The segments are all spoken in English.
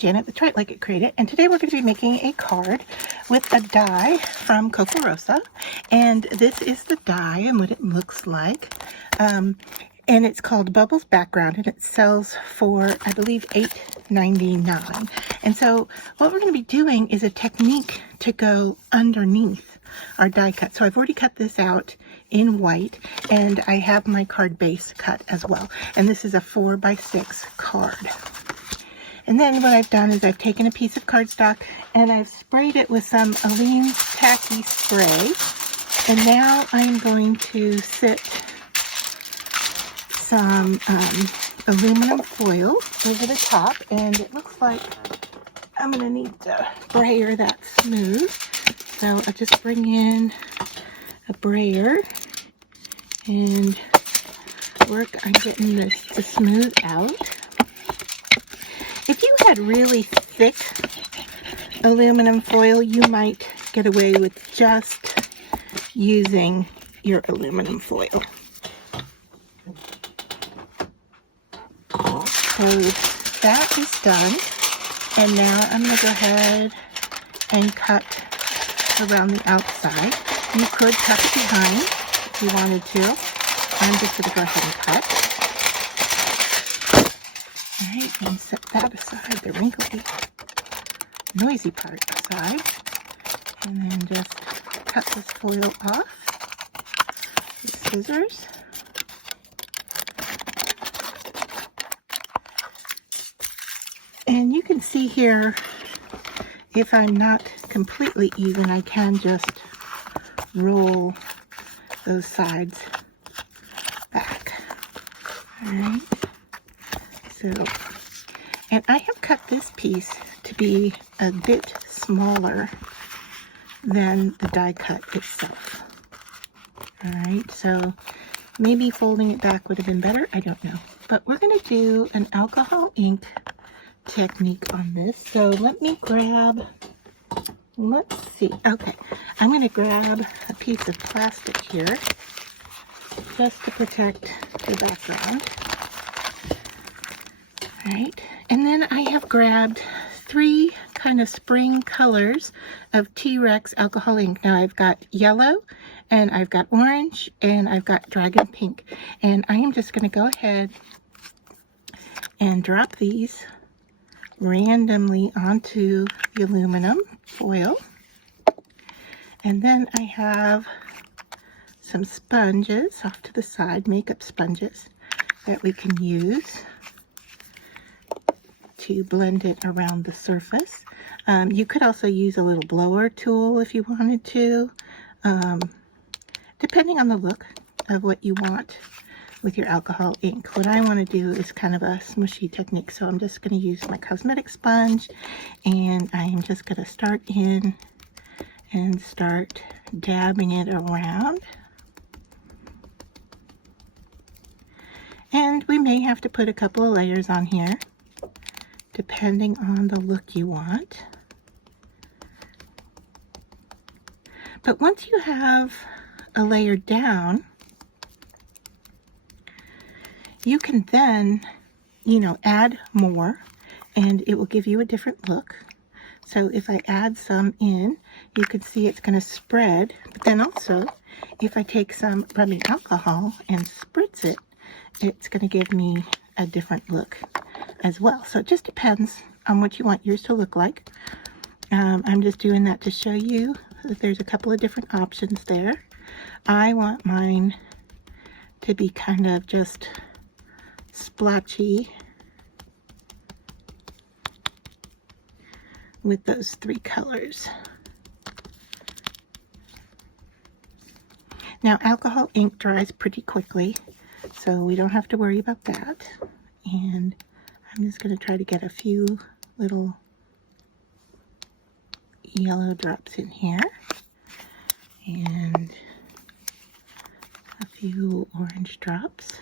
Janet with Try It Like It Create It, and today we're going to be making a card with a die from Kokorosa, and this is the die and what it looks like. And it's called Bubbles Background, and it sells for, I believe, $8.99. And so what we're going to be doing is a technique to go underneath our die cut. So I've already cut this out in white, and I have my card base cut as well. And this is a 4x6 card. And then what I've done is I've taken a piece of cardstock and I've sprayed it with some Aline Tacky spray. And now I'm going to sit some aluminum foil over the top, and it looks like I'm going to need the brayer that's smooth. So I'll just bring in a brayer and work on getting this to smooth out. If you had really thick aluminum foil, you might get away with just using your aluminum foil. So that is done, and now I'm going to go ahead and cut around the outside. You could tuck it behind if you wanted to. I'm just going to go ahead and cut. Alright, and set that aside, the wrinkly, noisy part aside. And then just cut this foil off with scissors. And you can see here, if I'm not completely even, I can just roll those sides back. Alright. So, and I have cut this piece to be a bit smaller than the die cut itself. Alright, so maybe folding it back would have been better. I don't know. But we're going to do an alcohol ink technique on this. So let me grab, let's see. Okay, I'm going to grab a piece of plastic here just to protect the background. Alright, and then I have grabbed 3 kind of spring colors of T-Rex alcohol ink. Now I've got yellow, and I've got orange, and I've got dragon pink. And I am just going to go ahead and drop these randomly onto the aluminum foil. And then I have some sponges off to the side, makeup sponges, that we can use to blend it around the surface. You could also use a little blower tool if you wanted to, depending on the look of what you want with your alcohol ink. What I want to do is kind of a smushy technique, so I'm just going to use my cosmetic sponge, and I'm just going to start in and start dabbing it around. And we may have to put a couple of layers on here, depending on the look you want. But once you have a layer down, you can then, add more, and it will give you a different look. So if I add some in, you can see it's going to spread. But then also, if I take some rubbing alcohol and spritz it, it's going to give me a different look as well. So it just depends on what you want yours to look like. I'm just doing that to show you that there's a couple of different options there. I want mine to be kind of just splotchy with those 3 colors. Now alcohol ink dries pretty quickly, so we don't have to worry about that. And I'm just going to try to get a few little yellow drops in here, and a few orange drops.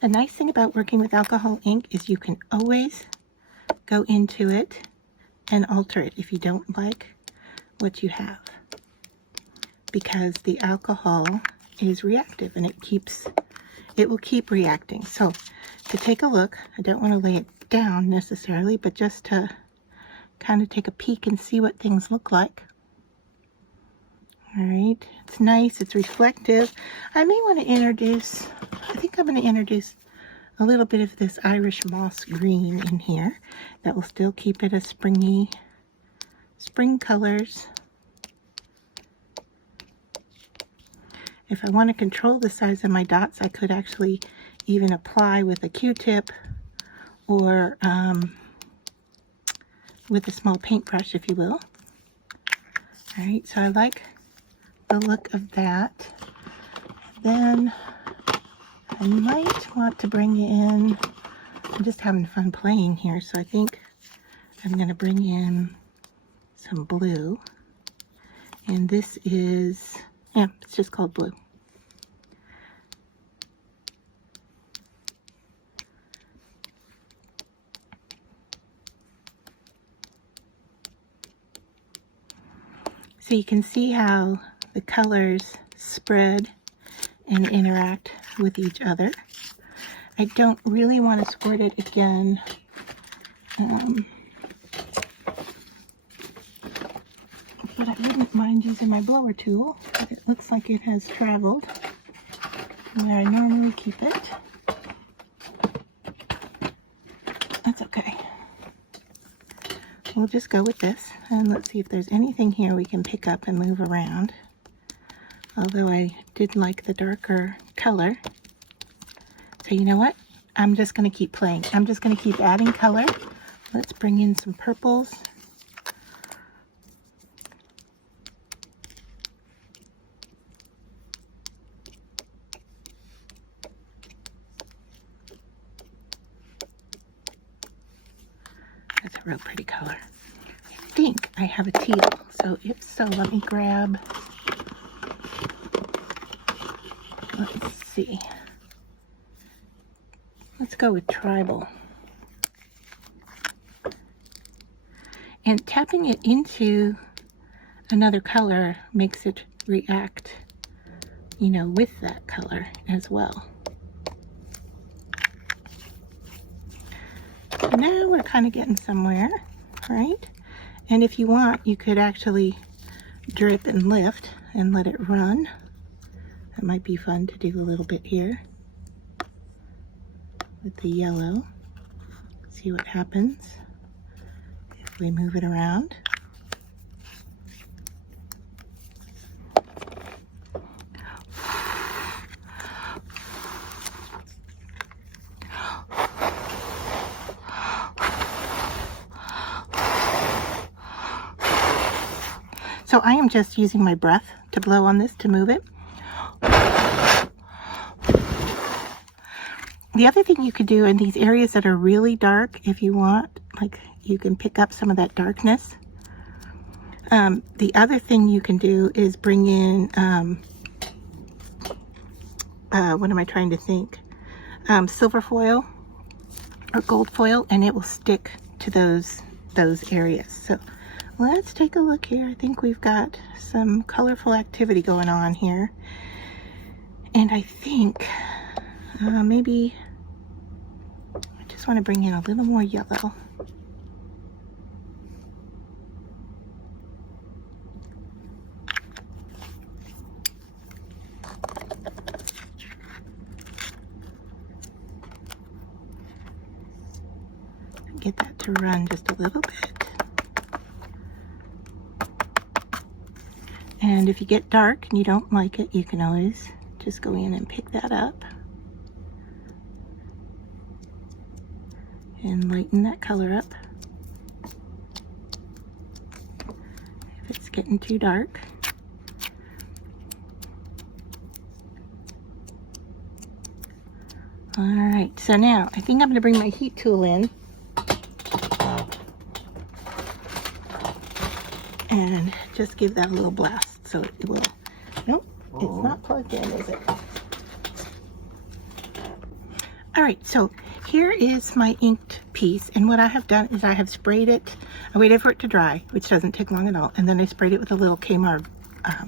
The nice thing about working with alcohol ink is you can always go into it and alter it if you don't like what you have, because the alcohol is reactive, and it will keep reacting. So to take a look, I don't want to lay it down necessarily, but just to kind of take a peek and see what things look like. All right, it's nice, it's reflective. I may want to introduce, I think I'm going to introduce a little bit of this Irish moss green in here. That will still keep it a spring colors. If I want to control the size of my dots, I could actually even apply with a Q-tip or with a small paintbrush, if you will. All right, so I like the look of that. Then I might want to bring in, I'm just having fun playing here, so I think I'm going to bring in some blue. And this is, yeah, it's just called blue. So you can see how the colors spread and interact with each other. I don't really want to squirt it again. But I wouldn't mind using my blower tool, but it looks like it has traveled where I normally keep it. That's okay. We'll just go with this, and let's see if there's anything here we can pick up and move around. Although I did like the darker color. So you know what? I'm just going to keep playing. I'm just going to keep adding color. Let's bring in some purples. That's a real pretty color. I think I have a teal, so if so, let me grab, let's see, let's go with tribal. And tapping it into another color makes it react, you know, with that color as well. So now we're kind of getting somewhere, right? And if you want, you could actually drip and lift and let it run. That might be fun to do a little bit here with the yellow. See what happens if we move it around. So I am just using my breath to blow on this to move it. The other thing you could do in these areas that are really dark, if you want, like you can pick up some of that darkness. The other thing you can do is bring in, what am I trying to think? Silver foil or gold foil, and it will stick to those areas. So let's take a look here. I think we've got some colorful activity going on here. And I think maybe I just want to bring in a little more yellow. Get that to run just a little bit. And if you get dark and you don't like it, you can always just go in and pick that up and lighten that color up if it's getting too dark. All right, so now I think I'm going to bring my heat tool in and just give that a little blast so it will. Nope, it's not plugged in, is it? All right, so here is my inked piece, and what I have done is I have sprayed it. I waited for it to dry, which doesn't take long at all, and then I sprayed it with a little Kmart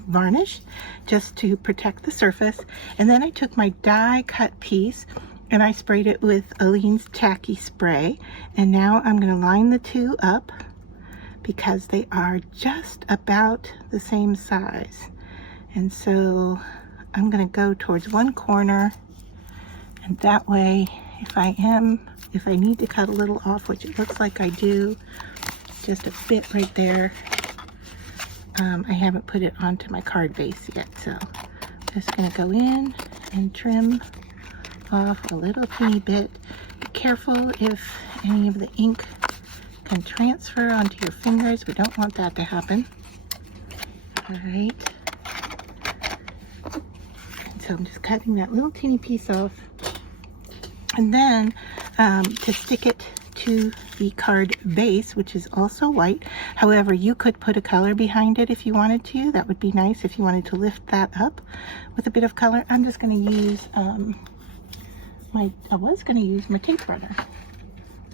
varnish just to protect the surface. And then I took my die cut piece and I sprayed it with Aleene's Tacky Spray. And now I'm going to line the two up because they are just about the same size. And so I'm going to go towards one corner, and that way if I need to cut a little off, which it looks like I do, just a bit right there. I haven't put it onto my card base yet, so I'm just going to go in and trim off a little teeny bit. Be careful if any of the ink can transfer onto your fingers. We don't want that to happen. All right. And so I'm just cutting that little teeny piece off. And then to stick it to the card base, which is also white. However, you could put a color behind it if you wanted to. That would be nice if you wanted to lift that up with a bit of color. I'm just going to use I was going to use my tape runner.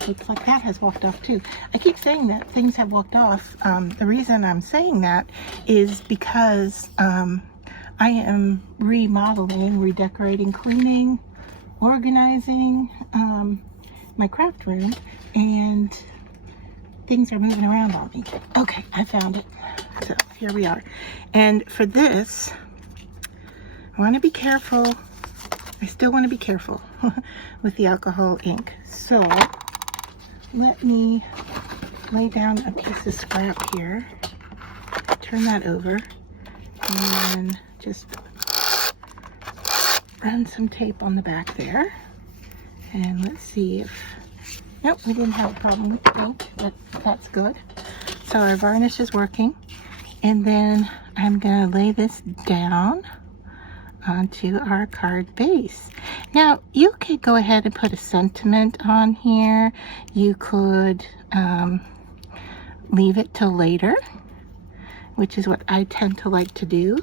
Looks like that has walked off too. I keep saying that things have walked off. The reason I'm saying that is because I am remodeling, redecorating, cleaning, organizing my craft room, and things are moving around on me. Okay, I found it. So here we are. And for this, I want to be careful. I still want to be careful with the alcohol ink. So let me lay down a piece of scrap here, turn that over, and just run some tape on the back there. And let's see if, nope, we didn't have a problem with the ink, but that's good. So our varnish is working. And then I'm going to lay this down onto our card base. Now, you could go ahead and put a sentiment on here. You could leave it till later, which is what I tend to like to do,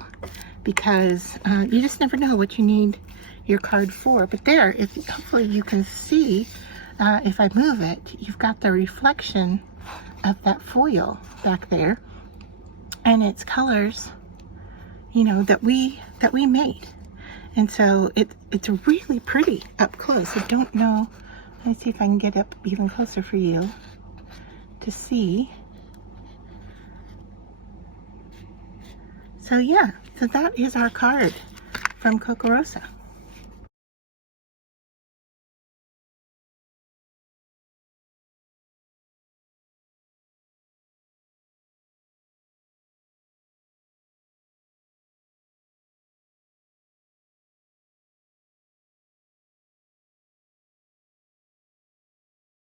because you just never know what you need your card for. But there, hopefully you can see, if I move it, you've got the reflection of that foil back there, and it's colors, you know, that we made. And so it's really pretty up close. I don't know, let me see if I can get up even closer for you to see. So yeah, so that is our card from Kokorosa.